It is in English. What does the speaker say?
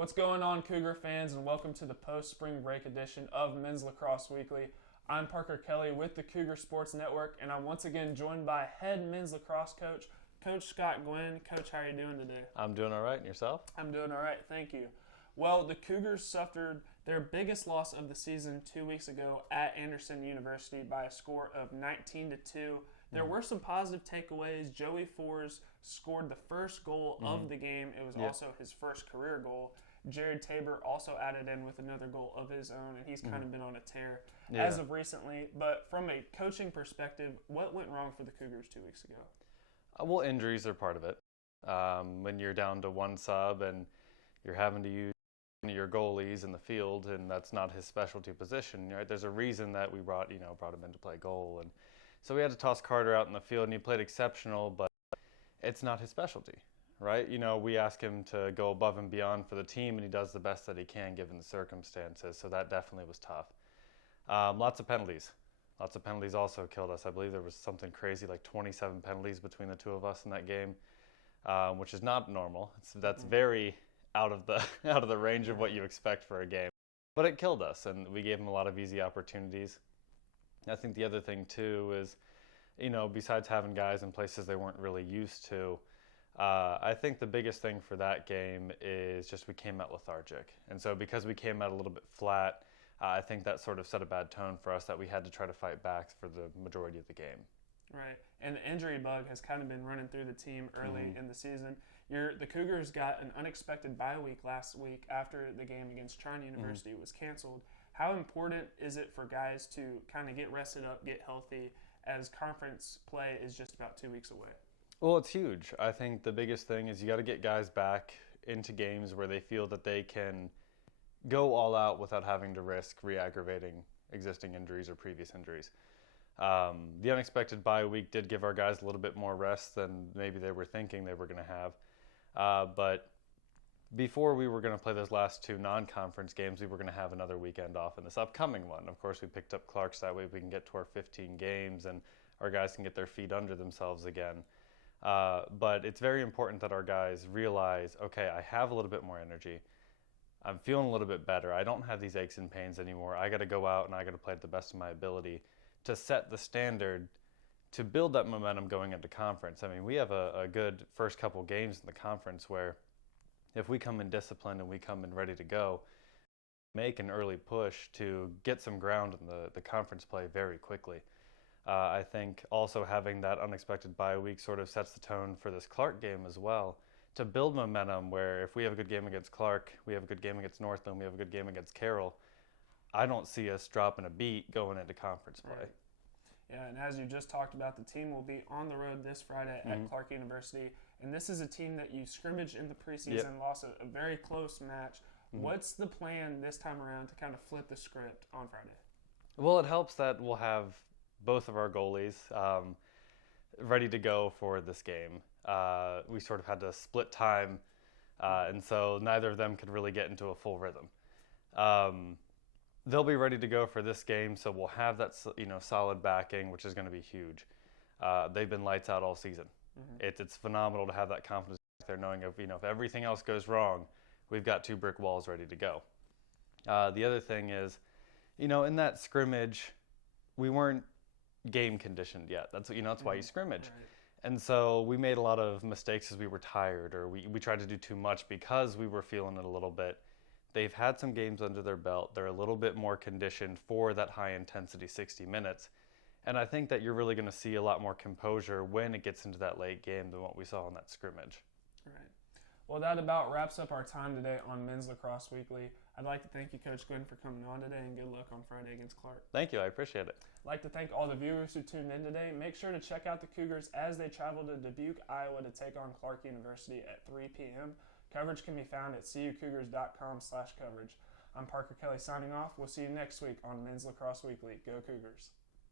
What's going on, Cougar fans, and welcome to the post-spring break edition of Men's Lacrosse Weekly. I'm Parker Kelly with the Cougar Sports Network, and I'm once again joined by head men's lacrosse coach, Coach Scott Gwynn. Coach, how are you doing today? I'm doing all right, and yourself? I'm doing all right, thank you. Well, the Cougars suffered their biggest loss of the season 2 weeks ago at Anderson University by a score of 19-2. There were some positive takeaways. Joey Fours scored the first goal of the game. It was also his first career goal. Jared Tabor also added in with another goal of his own, and he's kind of been on a tear as of recently. But from a coaching perspective, what went wrong for the Cougars 2 weeks ago? Well, injuries are part of it. When you're down to one sub and you're having to use your goalies in the field, and that's not his specialty position, right? There's a reason that we brought him in to play goal, and so we had to toss Carter out in the field, and he played exceptional, but it's not his specialty. Right? We ask him to go above and beyond for the team, and he does the best that he can given the circumstances, so that definitely was tough. Lots of penalties. Lots of penalties also killed us. I believe there was something crazy, like 27 penalties between the two of us in that game, which is not normal. That's very out of the range of what you expect for a game. But it killed us, and we gave him a lot of easy opportunities. I think the other thing, too, is, besides having guys in places they weren't really used to, I think the biggest thing for that game is just we came out lethargic. And so because we came out a little bit flat, I think that sort of set a bad tone for us that we had to try to fight back for the majority of the game. Right. And the injury bug has kind of been running through the team early in the season. The Cougars got an unexpected bye week last week after the game against Trine University was canceled. How important is it for guys to kind of get rested up, get healthy, as conference play is just about 2 weeks away? Well, it's huge. I think the biggest thing is you got to get guys back into games where they feel that they can go all out without having to risk re-aggravating existing injuries or previous injuries. The unexpected bye week did give our guys a little bit more rest than maybe they were thinking they were going to have. But before we were going to play those last two non-conference games, we were going to have another weekend off in this upcoming one. Of course, we picked up Clark's that way we can get to our 15 games and our guys can get their feet under themselves again. But it's very important that our guys realize, okay, I have a little bit more energy. I'm feeling a little bit better. I don't have these aches and pains anymore. I got to go out and I got to play at the best of my ability to set the standard to build that momentum going into conference. I mean, we have a good first couple games in the conference where if we come in disciplined and we come in ready to go, make an early push to get some ground in the conference play very quickly. I think also having that unexpected bye week sort of sets the tone for this Clark game as well, to build momentum where if we have a good game against Clark, we have a good game against Northland, we have a good game against Carroll, I don't see us dropping a beat going into conference play. Right. Yeah, and as you just talked about, the team will be on the road this Friday at Clark University, and this is a team that you scrimmaged in the preseason, lost a very close match. What's the plan this time around to kind of flip the script on Friday? Well, it helps that we'll have both of our goalies ready to go for this game. We sort of had to split time, and so neither of them could really get into a full rhythm. They'll be ready to go for this game, so we'll have that solid backing, which is going to be huge. They've been lights out all season. It's phenomenal to have that confidence there, knowing if everything else goes wrong, we've got two brick walls ready to go. The other thing is, in that scrimmage, we weren't game conditioned yet. That's why you scrimmage. Right. And so we made a lot of mistakes as we were tired, or we tried to do too much because we were feeling it a little bit. They've had some games under their belt. They're a little bit more conditioned for that high intensity 60 minutes. And I think that you're really going to see a lot more composure when it gets into that late game than what we saw in that scrimmage. Right. Well, that about wraps up our time today on Men's Lacrosse Weekly. I'd like to thank you, Coach Gwynn, for coming on today, and good luck on Friday against Clark. Thank you. I appreciate it. I'd like to thank all the viewers who tuned in today. Make sure to check out the Cougars as they travel to Dubuque, Iowa to take on Clark University at 3 p.m. Coverage can be found at cucougars.com/coverage. I'm Parker Kelly signing off. We'll see you next week on Men's Lacrosse Weekly. Go Cougars.